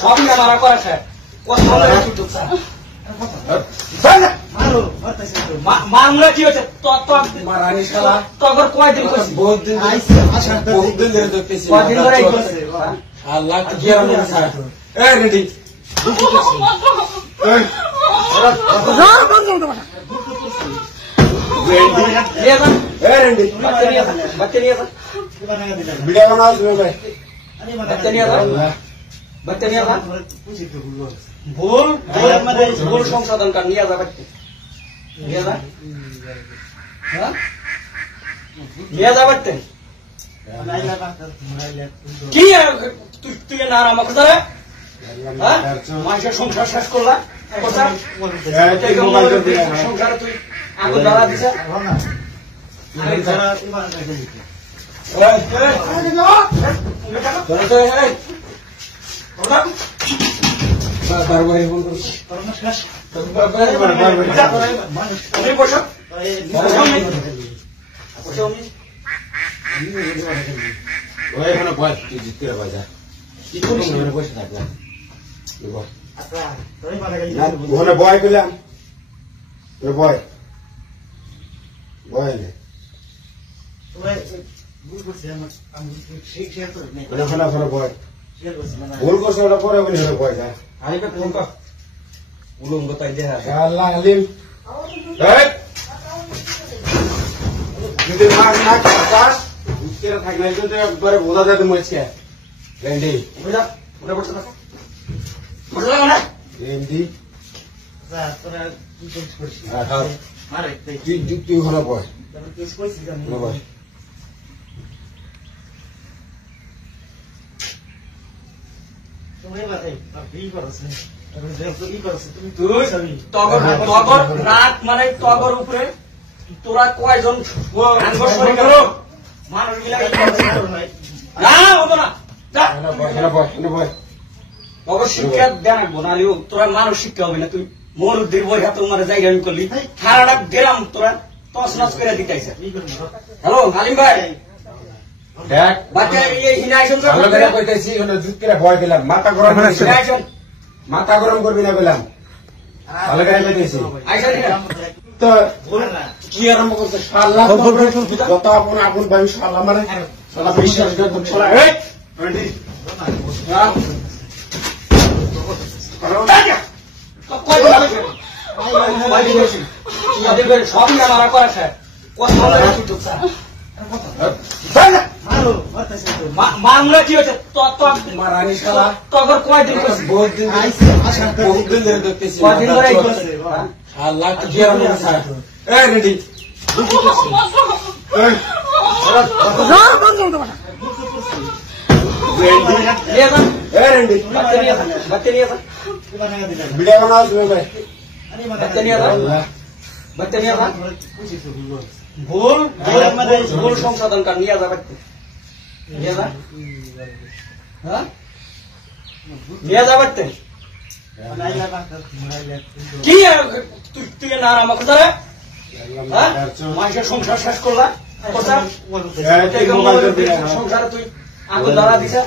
সবই আমার করেছে মামলা কি হচ্ছে তোর কয়দিন কয়দিন ধরে আল্লাহ রেডি ভুল সংশোধন কর নিয়ে যাবে নিয়ে যাবে কি তুই না আমাকে ধরে মানুষের সংসার শেষ করলা সংসারে তুই আগুন জ্বালা দিছে বয় পেলাম বয় বয় ভুল করছে ওটা পরে বলি বয় যা উলঙ্গ তাই দেখা আল্লাহ আলিম যদি মার না খাস উঠতে থাকলে কিন্তু একবারে বোঝা যায় তুমি আজকে রেন্ডি রেন্ডি তুই ওখানে বয় বয় মানে তগর উপরে তোরা কয়জন মানুষ শিক্ষা দেন নালিও তোরা মানুষ শিক্ষা হবে না তুই মরুদ্দির বই হাতে মানে জায়গা আমি করলি সারাটা গেলাম তোরা তস নস করে দিতেছে হ্যালো আলিম ভাই মাথা গরম করবি না বললাম কি আরম্ভ করছে যত আপন আপন ভাই সাল্লাহ মানে বিশ্বাস সবই আমার করেছে মামলা কি হচ্ছে তোর কয়দিন কয়দিন ধরে আল্লাহ রেডি ভিডিও বানাও তুমি ভাই ভুল সংশোধন কর নিয়ে যাবে নিয়ে যাবে কি তুই না আমাকে ধরে মানুষের সংসার শেষ করলা সংসারে তুই আগুন জ্বালা দিছে